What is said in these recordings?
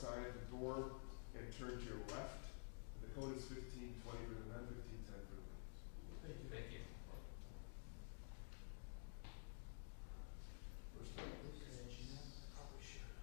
sign at the door and turn to your left. The code is 1520 for the men, 1510 for the women. Thank you. Thank you. First one, please. Probably should have.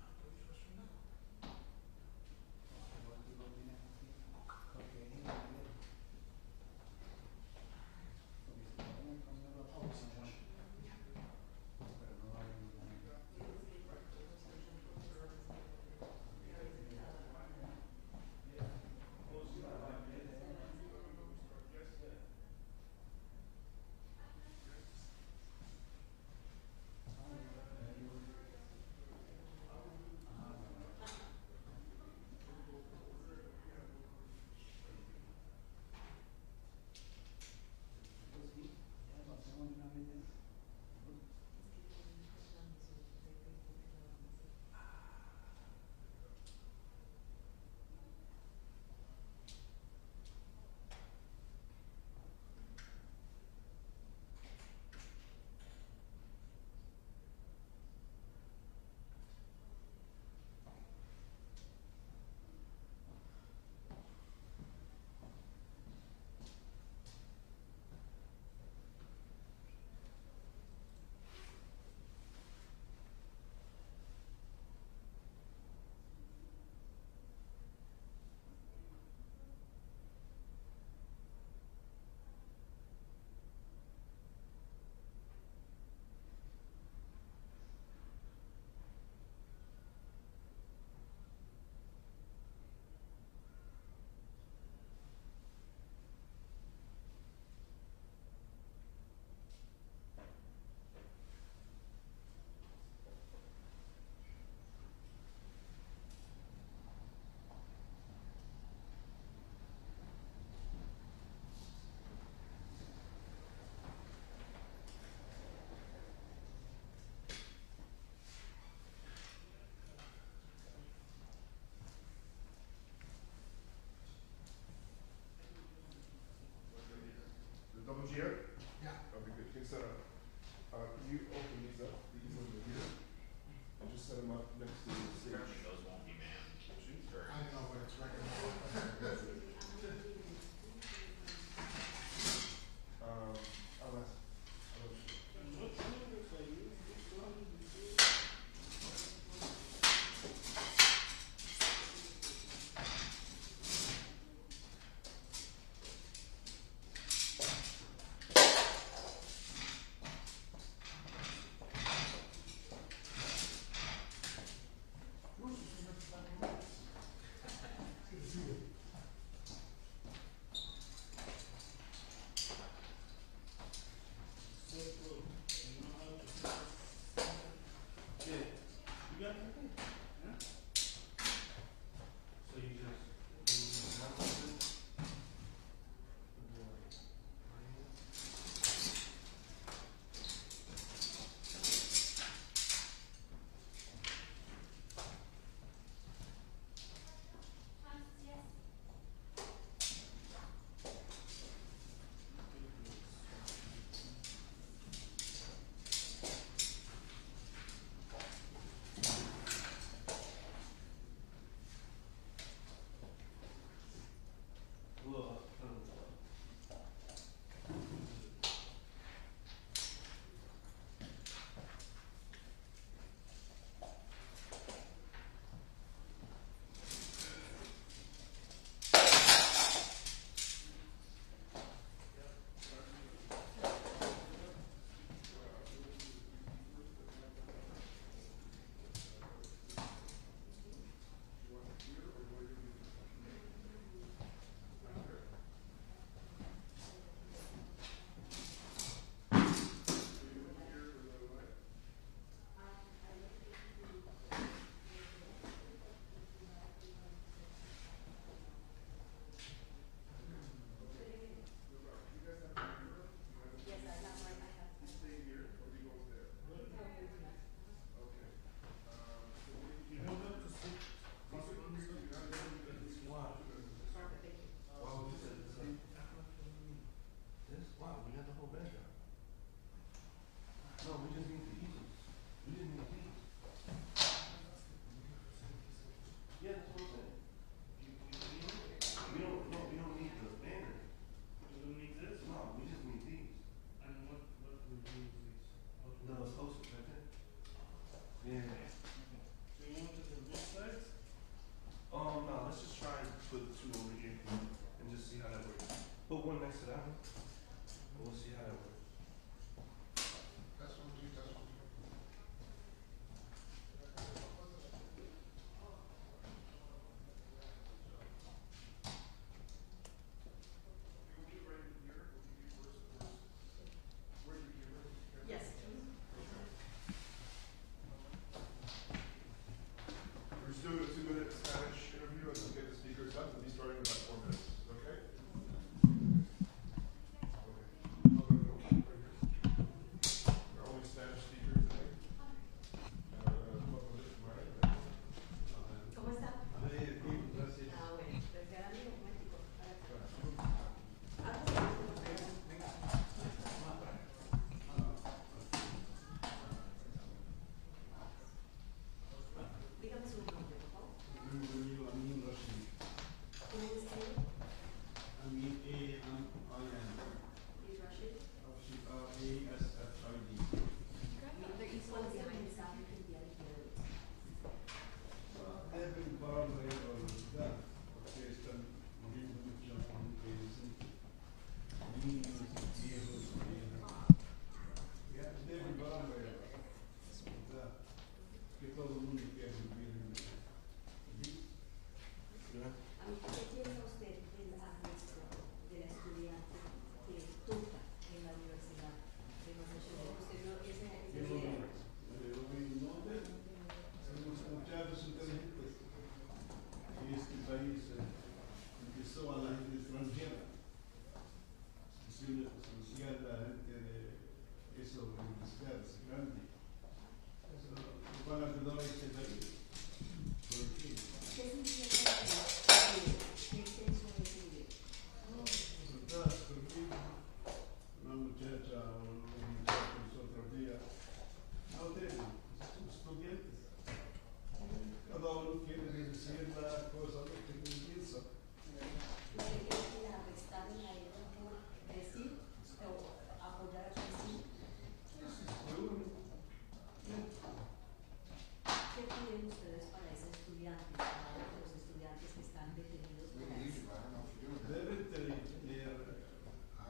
estudiantes, a los estudiantes que están detenidos por We need to, I don't know if you do. Debe tener I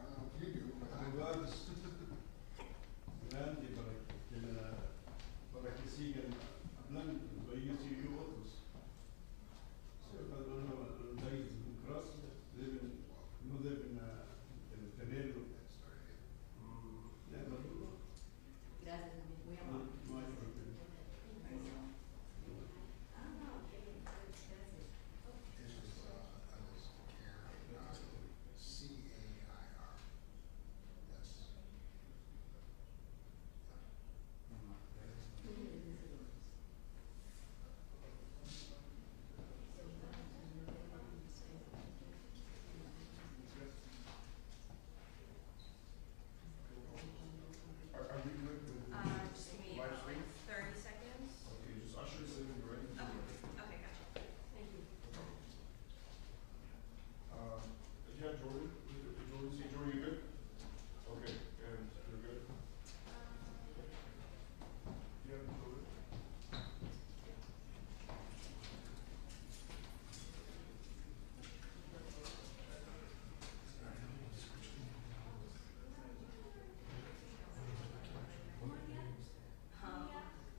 don't know if you do, but I abogados grandes para que sigan hablando, ellos y otros. Cuando los países democráticos no deben tenerlo. Ya, no, Gracias, amigo. Muy no, amable. no hay problema. Ah, ok. Gracias. this is CAIR, CAIR. Are we good with the Just give me live about stream? like 30 seconds. Okay, just usher us in when you're ready. Okay, gotcha. Thank you. Yeah, Jordan, Jordan, see, Jordan, you good? Okay, and you're good? Yeah, Jordan?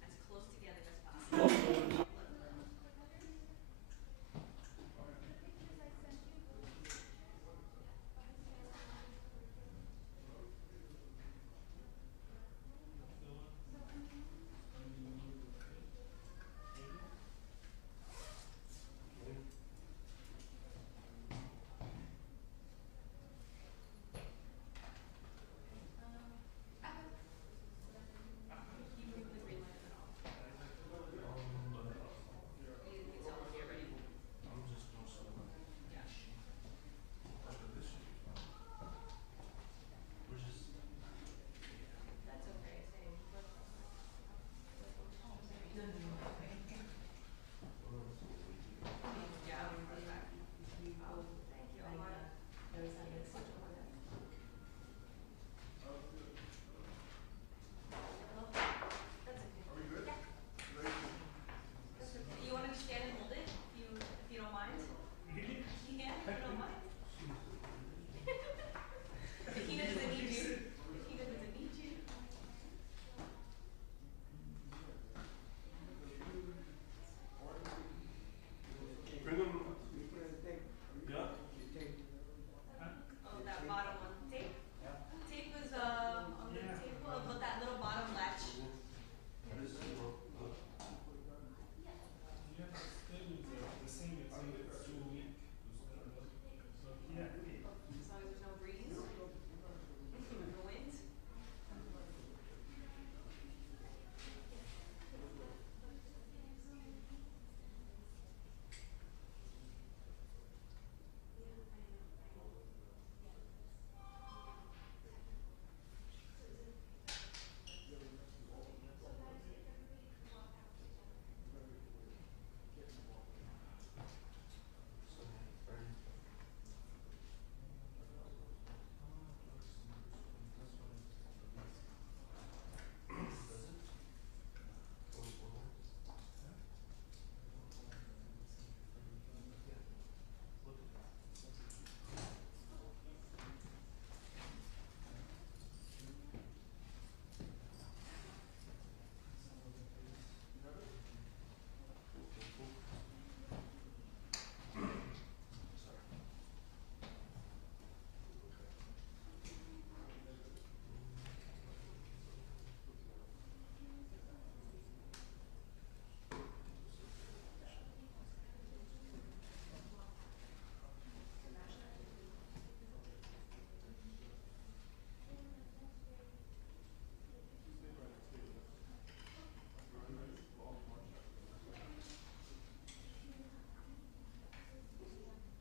As close together as possible. You move the green light at all. You tell when you're ready. Yeah. That's okay. Same. No, no, no. Okay. Yeah, I'll be right back. Oh, thank you. There is an exit. That's okay. Are we good? Yeah. Ready? That's okay. You want to just stand and hold it if you don't mind? Really? Yeah, if you don't mind. If he doesn't need you. If he doesn't need you. Bring them. Yeah. Oh, that bottom one. Tape? Tape was on the table, but that little bottom latch. As long as there's no breeze. No wind.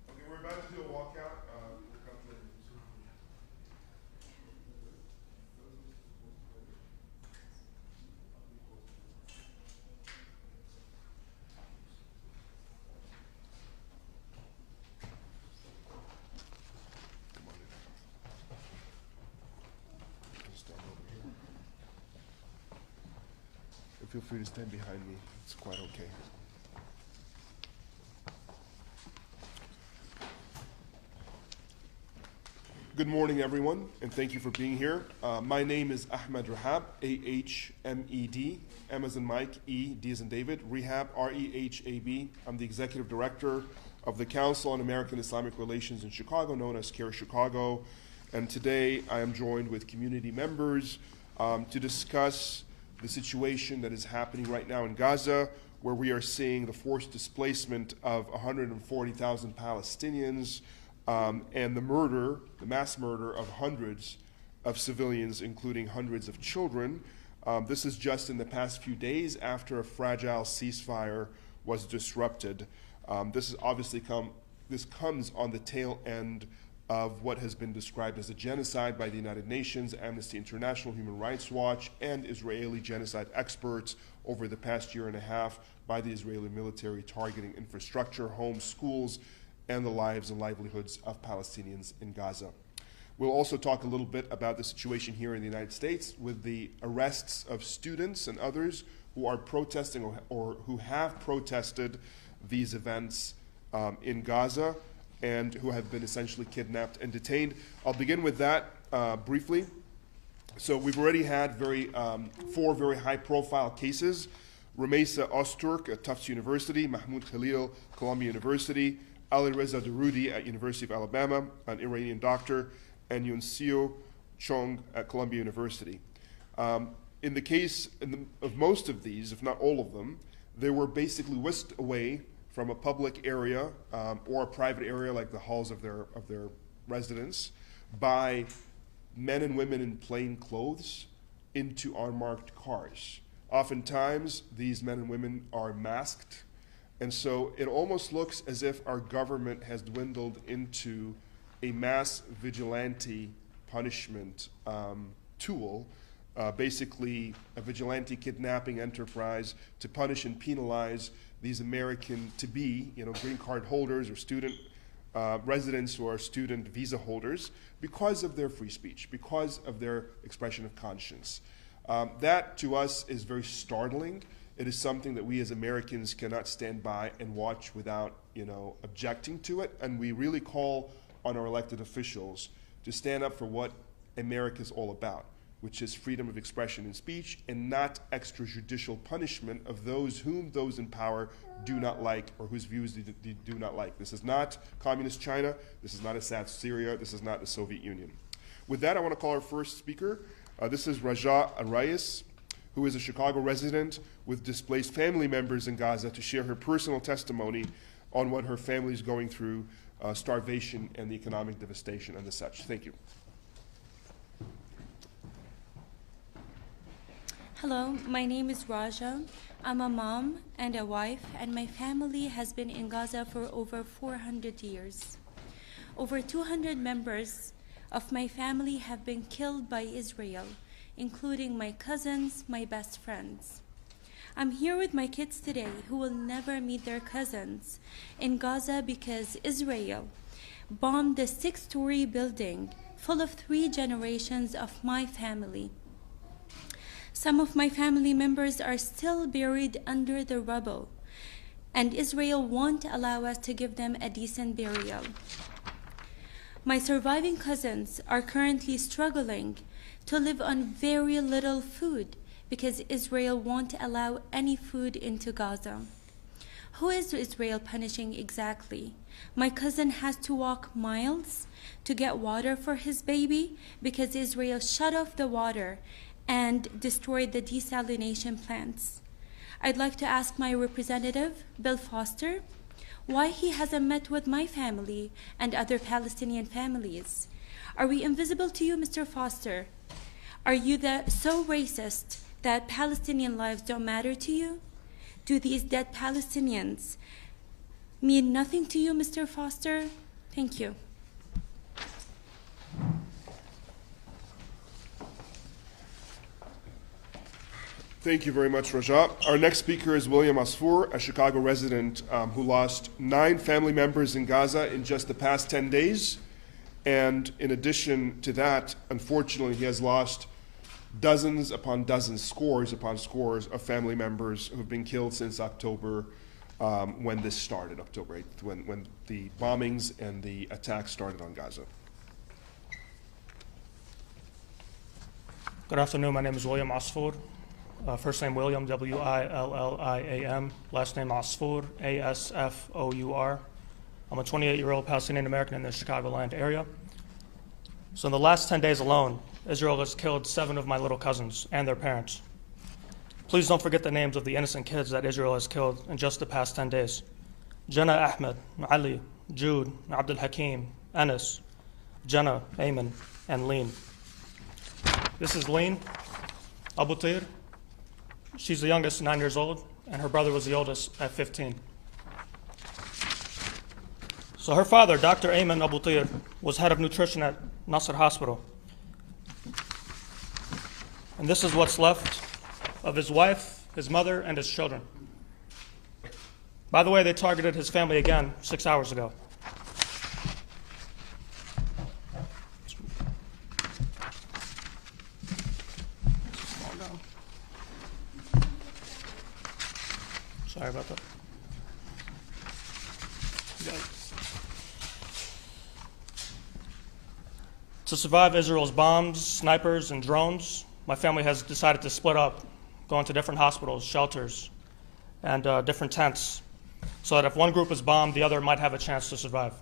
Okay, we're about to do a walkout. We'll come to stand over here. Feel free to stand behind me. It's quite okay. Good morning, everyone, and thank you for being here. My name is Ahmed Rahab, A-H-M-E-D, M as in Mike, E, D as in David, Rehab, R-E-H-A-B. I'm the Executive Director of the Council on American Islamic Relations in Chicago, known as CAIR-Chicago. And today I am joined with community members to discuss the situation that is happening right now in Gaza, where we are seeing the forced displacement of 140,000 Palestinians, and the mass murder of hundreds of civilians, including hundreds of children. This is just in the past few days after a fragile ceasefire was disrupted. This comes on the tail end of what has been described as a genocide by the United Nations, Amnesty International, Human Rights Watch, and Israeli genocide experts over the past year and a half by the Israeli military, targeting infrastructure, homes, schools, and the lives and livelihoods of Palestinians in Gaza. We'll also talk a little bit about the situation here in the United States with the arrests of students and others who are protesting or who have protested these events in Gaza and who have been essentially kidnapped and detained. I'll begin with that briefly. So we've already had four very high-profile cases. Rumeisa Öztürk at Tufts University, Mahmoud Khalil, Columbia University, Ali Reza Daroudi at University of Alabama, an Iranian doctor, and Yunseo Chong at Columbia University. In the case of most of these, if not all of them, they were basically whisked away from a public area or a private area like the halls of their residence by men and women in plain clothes into unmarked cars. Oftentimes, these men and women are masked, and so it almost looks as if our government has dwindled into a mass vigilante punishment tool, basically a vigilante kidnapping enterprise to punish and penalize these American to-be, green card holders or student residents or student visa holders because of their free speech, because of their expression of conscience. That, to us, is very startling. It is something that we as Americans cannot stand by and watch without, objecting to it. And we really call on our elected officials to stand up for what America is all about, which is freedom of expression and speech, and not extrajudicial punishment of those whom those in power do not like or whose views they do not like. This is not communist China. This is not Assad Syria. This is not the Soviet Union. With that, I want to call our first speaker. This is Raja Aras, who is a Chicago resident with displaced family members in Gaza, to share her personal testimony on what her family is going through, starvation and the economic devastation and the such. Thank you. Hello, my name is Raja. I'm a mom and a wife, and my family has been in Gaza for over 400 years. Over 200 members of my family have been killed by Israel, including my cousins, my best friends. I'm here with my kids today who will never meet their cousins in Gaza because Israel bombed the 6-story building full of 3 generations of my family. Some of my family members are still buried under the rubble, and Israel won't allow us to give them a decent burial. My surviving cousins are currently struggling to live on very little food because Israel won't allow any food into Gaza. Who is Israel punishing exactly? My cousin has to walk miles to get water for his baby because Israel shut off the water and destroyed the desalination plants. I'd like to ask my representative, Bill Foster, why he hasn't met with my family and other Palestinian families. Are we invisible to you, Mr. Foster? Are you so racist that Palestinian lives don't matter to you? Do these dead Palestinians mean nothing to you, Mr. Foster? Thank you. Thank you very much, Raja. Our next speaker is William Asur, a Chicago resident who lost 9 family members in Gaza in just the past 10 days. And in addition to that, unfortunately, he has lost dozens upon dozens, scores upon scores of family members who have been killed since October when this started, October 8th, when the bombings and the attacks started on Gaza. Good afternoon. My name is William Asur. First name William, W-I-L-L-I-A-M. Last name Asfour, A-S-F-O-U-R. I'm a 28-year-old Palestinian American in the Chicagoland area. So in the last 10 days alone, Israel has killed 7 of my little cousins and their parents. Please don't forget the names of the innocent kids that Israel has killed in just the past 10 days. Jannah Ahmed, Ali, Jude, Abdul Hakim, Anas, Jannah, Ayman, and Leen. This is Leen Abu Tir. She's the youngest, 9 years old, and her brother was the oldest at 15. So her father, Dr. Ayman Abu Tir, was head of nutrition at Nasser Hospital. And this is what's left of his wife, his mother, and his children. By the way, they targeted his family again 6 hours ago. Sorry about that. To survive Israel's bombs, snipers, and drones, my family has decided to split up, go into different hospitals, shelters, and different tents, so that if one group is bombed, the other might have a chance to survive.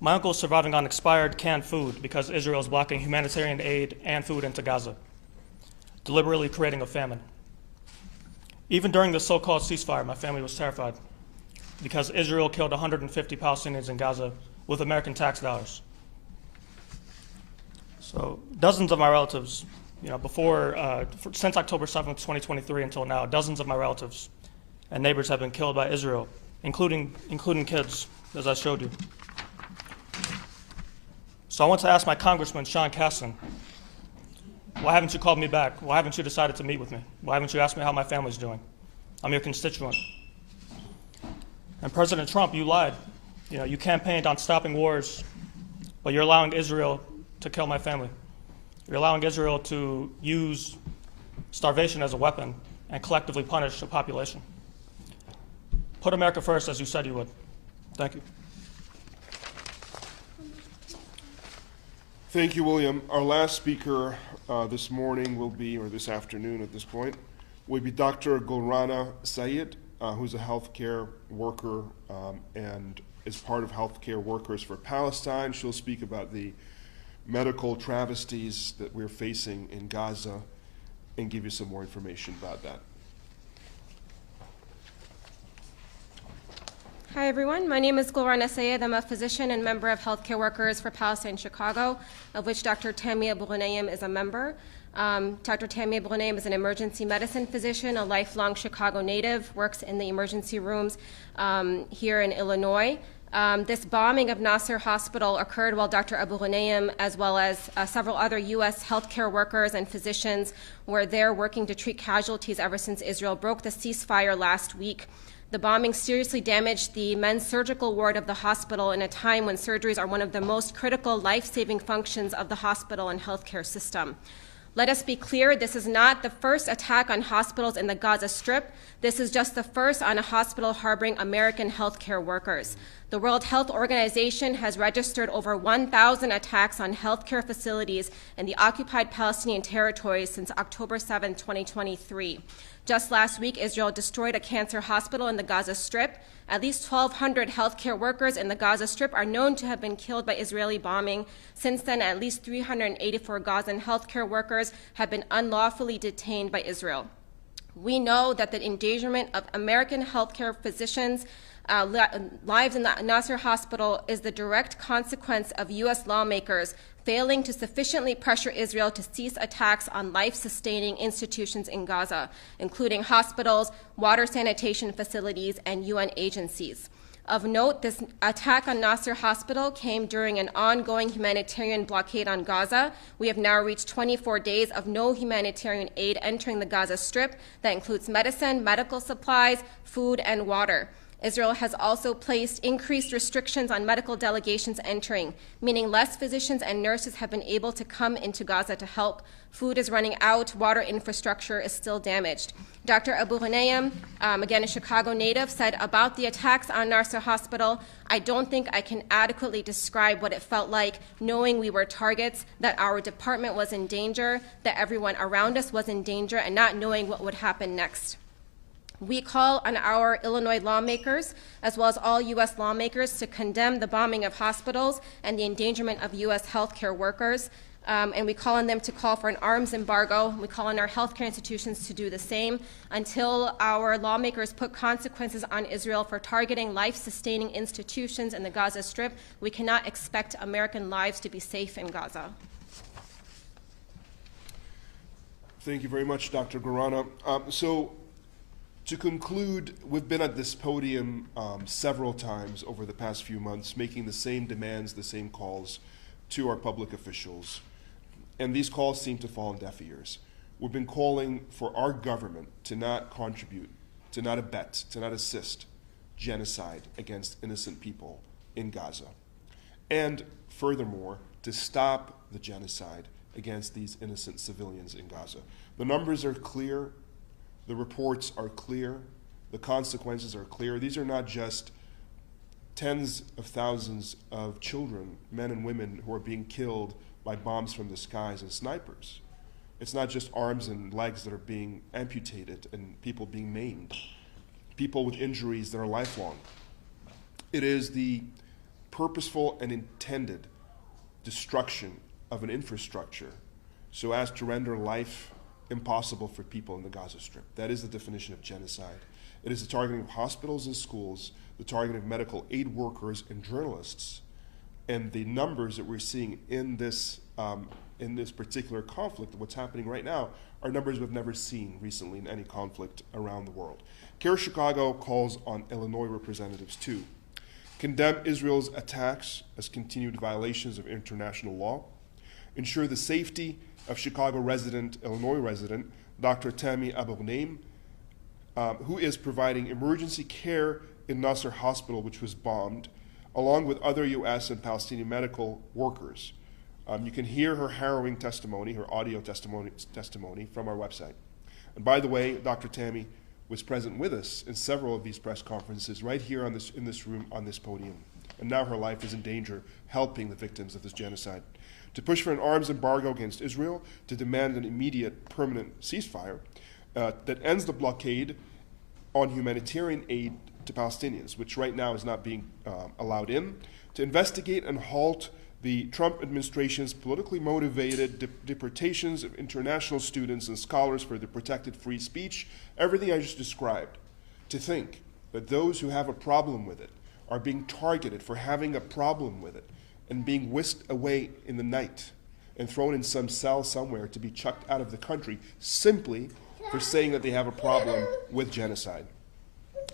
My uncle is surviving on expired canned food because Israel is blocking humanitarian aid and food into Gaza, deliberately creating a famine. Even during the so-called ceasefire, my family was terrified because Israel killed 150 Palestinians in Gaza with American tax dollars. So dozens of my relatives, since October 7th, 2023 until now, dozens of my relatives and neighbors have been killed by Israel, including kids, as I showed you. So I want to ask my Congressman, Sean Casten, why haven't you called me back? Why haven't you decided to meet with me? Why haven't you asked me how my family's doing? I'm your constituent. And President Trump, you lied. You campaigned on stopping wars, but you're allowing Israel to kill my family. You're allowing Israel to use starvation as a weapon and collectively punish a population. Put America first, as you said you would. Thank you. Thank you, William. Our last speaker this morning will be, or this afternoon at this point, will be Dr. Gulrana Sayed, who's a healthcare worker and is part of Healthcare Workers for Palestine. She'll speak about the medical travesties that we're facing in Gaza and give you some more information about that. Hi everyone, my name is Gulrana Sayed. I'm a physician and member of Healthcare Workers for Palestine Chicago, of which Dr. Tamia Boughnaim is a member. Dr. Tamia Boughnaim is an emergency medicine physician, a lifelong Chicago native, works in the emergency rooms here in Illinois. This bombing of Nasser Hospital occurred while Dr. Abu Ghunaim, as well as several other U.S. healthcare workers and physicians, were there working to treat casualties ever since Israel broke the ceasefire last week. The bombing seriously damaged the men's surgical ward of the hospital in a time when surgeries are one of the most critical life-saving functions of the hospital and healthcare system. Let us be clear, this is not the first attack on hospitals in the Gaza Strip. This is just the first on a hospital harboring American healthcare workers. The World Health Organization has registered over 1,000 attacks on healthcare facilities in the occupied Palestinian territories since October 7, 2023. Just last week, Israel destroyed a cancer hospital in the Gaza Strip. At least 1,200 healthcare workers in the Gaza Strip are known to have been killed by Israeli bombing. Since then, at least 384 Gazan healthcare workers have been unlawfully detained by Israel. We know that the endangerment of American healthcare physicians' lives in the Nasser Hospital is the direct consequence of U.S. lawmakers failing to sufficiently pressure Israel to cease attacks on life-sustaining institutions in Gaza, including hospitals, water sanitation facilities, and UN agencies. Of note, this attack on Nasser Hospital came during an ongoing humanitarian blockade on Gaza. We have now reached 24 days of no humanitarian aid entering the Gaza Strip. That includes medicine, medical supplies, food, and water. Israel has also placed increased restrictions on medical delegations entering, meaning less physicians and nurses have been able to come into Gaza to help. Food is running out, water infrastructure is still damaged. Dr. Abu Ghanayem, again a Chicago native, said about the attacks on Nasser Hospital, "I don't think I can adequately describe what it felt like knowing we were targets, that our department was in danger, that everyone around us was in danger, and not knowing what would happen next." We call on our Illinois lawmakers, as well as all U.S. lawmakers, to condemn the bombing of hospitals and the endangerment of U.S. healthcare workers. And we call on them to call for an arms embargo. We call on our healthcare institutions to do the same until our lawmakers put consequences on Israel for targeting life-sustaining institutions in the Gaza Strip. We cannot expect American lives to be safe in Gaza. Thank you very much, Dr. Guarana. So to conclude, we've been at this podium several times over the past few months, making the same demands, the same calls to our public officials. And these calls seem to fall on deaf ears. We've been calling for our government to not contribute, to not abet, to not assist genocide against innocent people in Gaza. And furthermore, to stop the genocide against these innocent civilians in Gaza. The numbers are clear, the reports are clear, the consequences are clear. These are not just tens of thousands of children, men and women, who are being killed by bombs from the skies and snipers. It's not just arms and legs that are being amputated and people being maimed, people with injuries that are lifelong. It is the purposeful and intended destruction of an infrastructure so as to render life impossible for people in the Gaza Strip. That is the definition of genocide. It is the targeting of hospitals and schools, the targeting of medical aid workers and journalists. And the numbers that we're seeing in this particular conflict, what's happening right now, are numbers we've never seen recently in any conflict around the world. CAIR-Chicago calls on Illinois representatives to condemn Israel's attacks as continued violations of international law, ensure the safety of Chicago resident, Illinois resident, Dr. Tammy Abu Ghanayem, who is providing emergency care in Nasser Hospital, which was bombed, along with other U.S. and Palestinian medical workers. You can hear her harrowing testimony, her audio testimony from our website. And by the way, Dr. Tammy was present with us in several of these press conferences right here in this room, on this podium. And now her life is in danger, helping the victims of this genocide. To push for an arms embargo against Israel, to demand an immediate permanent ceasefire that ends the blockade on humanitarian aid to Palestinians, which right now is not being allowed in, to investigate and halt the Trump administration's politically motivated deportations of international students and scholars for their protected free speech, everything I just described. To think that those who have a problem with it are being targeted for having a problem with it and being whisked away in the night and thrown in some cell somewhere to be chucked out of the country simply for saying that they have a problem with genocide.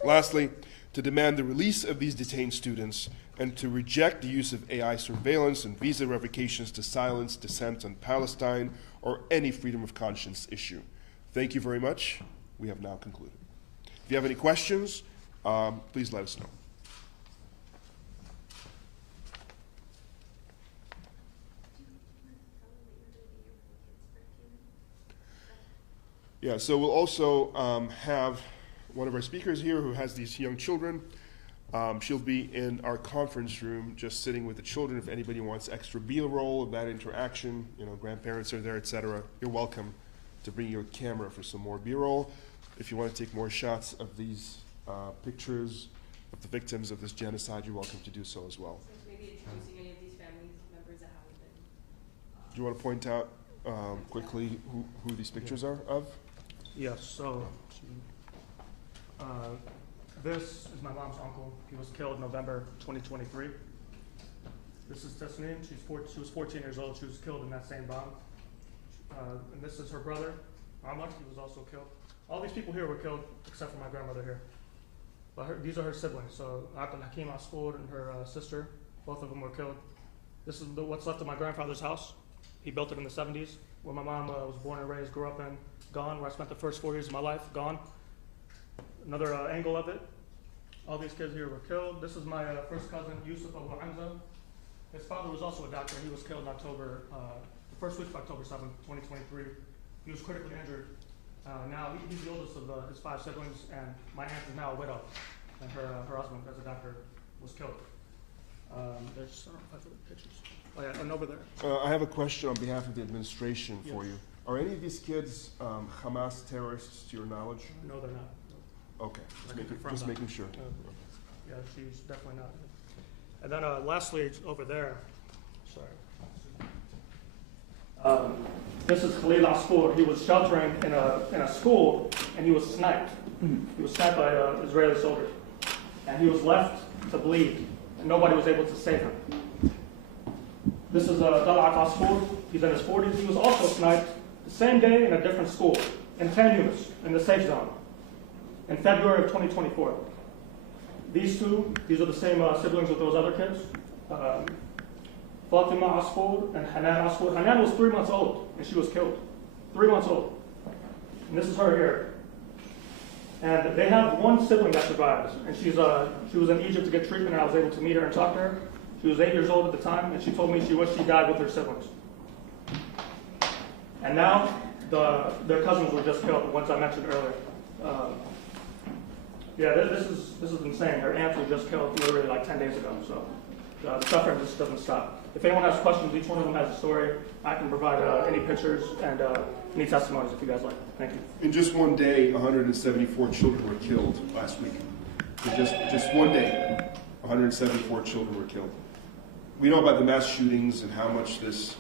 Lastly, to demand the release of these detained students and to reject the use of AI surveillance and visa revocations to silence dissent on Palestine or any freedom of conscience issue. Thank you very much. We have now concluded. If you have any questions, please let us know. Yeah, so we'll also have one of our speakers here who has these young children. She'll be in our conference room just sitting with the children. If anybody wants extra B-roll of that interaction, grandparents are there, etc., you're welcome to bring your camera for some more B-roll. If you want to take more shots of these pictures of the victims of this genocide, you're welcome to do so as well. So maybe introducing any of these family members that haven't been. Do you want to point out quickly who these pictures are of? Yes, so this is my mom's uncle. He was killed November 2023. This is Testimonies. She was 14 years old. She was killed in that same bomb. And this is her brother, Ahmad. He was also killed. All these people here were killed except for my grandmother here. But these are her siblings. So Hakim Asur and her sister, both of them were killed. This is what's left of my grandfather's house. He built it in the 70s, where my mom was born and raised, grew up in. Gone, where I spent the first 4 years of my life, gone. Another angle of it. All these kids here were killed. This is my first cousin, Yusuf Abu Hamza. His father was also a doctor. He was killed in October, the first week of October 7th, 2023. He was critically injured. Now he's the oldest of his 5 siblings, and my aunt is now a widow, and her husband, as a doctor, was killed. There's, I don't know if I put the pictures. Oh yeah, and over there. I have a question on behalf of the administration for you. Are any of these kids Hamas terrorists to your knowledge? No, they're not. Okay, I can confirm just that. making sure. Yeah, she's definitely not. And then lastly, over there, sorry. This is Khalil Asur. He was sheltering in a school, and he was sniped. He was sniped by Israeli soldiers. And he was left to bleed, and nobody was able to save him. This is Talat Asur. He's in his 40s. He was also sniped the same day in a different school, in Khan Yunis, in the safe zone, in February of 2024. These are the same siblings with those other kids. Fatima Asur and Hanan Asur. Hanan was 3 months old, and she was killed. 3 months old. And this is her here. And they have one sibling that survives, and she was in Egypt to get treatment, and I was able to meet her and talk to her. She was 8 years old at the time, and she told me she wished she died with her siblings. And now, their cousins were just killed, the ones I mentioned earlier. Yeah, this is insane. Her aunt was just killed literally like 10 days ago, so the suffering just doesn't stop. If anyone has questions, each one of them has a story. I can provide any pictures and any testimonies if you guys like. Thank you. In just one day, 174 children were killed last week. In just one day, 174 children were killed. We know about the mass shootings and how much these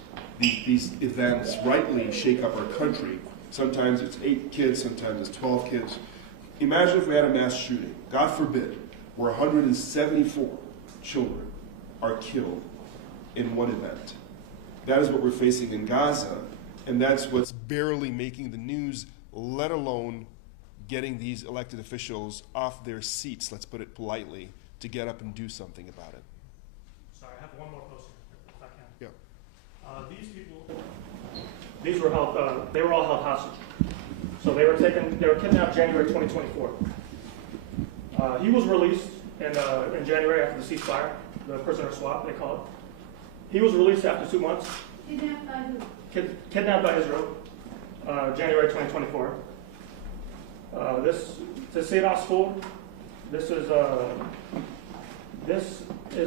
events rightly shake up our country. Sometimes it's 8 kids, sometimes it's 12 kids. Imagine if we had a mass shooting, God forbid, where 174 children are killed in one event. That is what we're facing in Gaza, and that's what's barely making the news, let alone getting these elected officials off their seats, let's put it politely, to get up and do something about it. Sorry, I have one more poster, if I can. Yeah. These people, these were held, they were all held hostage. So they were kidnapped January 2024. He was released in January after the ceasefire, the prisoner swap, they call it. He was released after 2 months. Kidnapped by who? Kidnapped by Israel, January 2024. This is Sayyid Asur. This is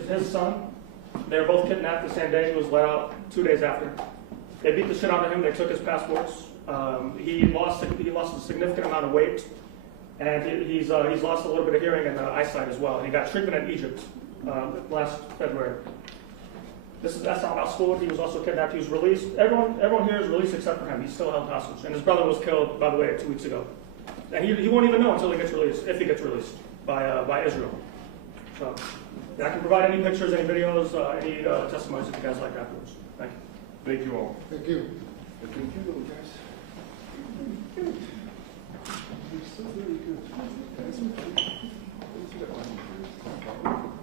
his son. They were both kidnapped the same day. He was let out 2 days after. They beat the shit out of him. They took his passports. He lost a significant amount of weight, and he's lost a little bit of hearing and eyesight as well. He got treatment in Egypt last February. This is Gazan Families. He was also kidnapped. He was released. Everyone here is released except for him. He's still held hostage. And his brother was killed, by the way, 2 weeks ago. And he won't even know until he gets released, if he gets released by Israel. So I can provide any pictures, any videos, any testimonies if you guys like afterwards. Thank you. Thank you all. Thank you. Thank you, little guys. You're so very good.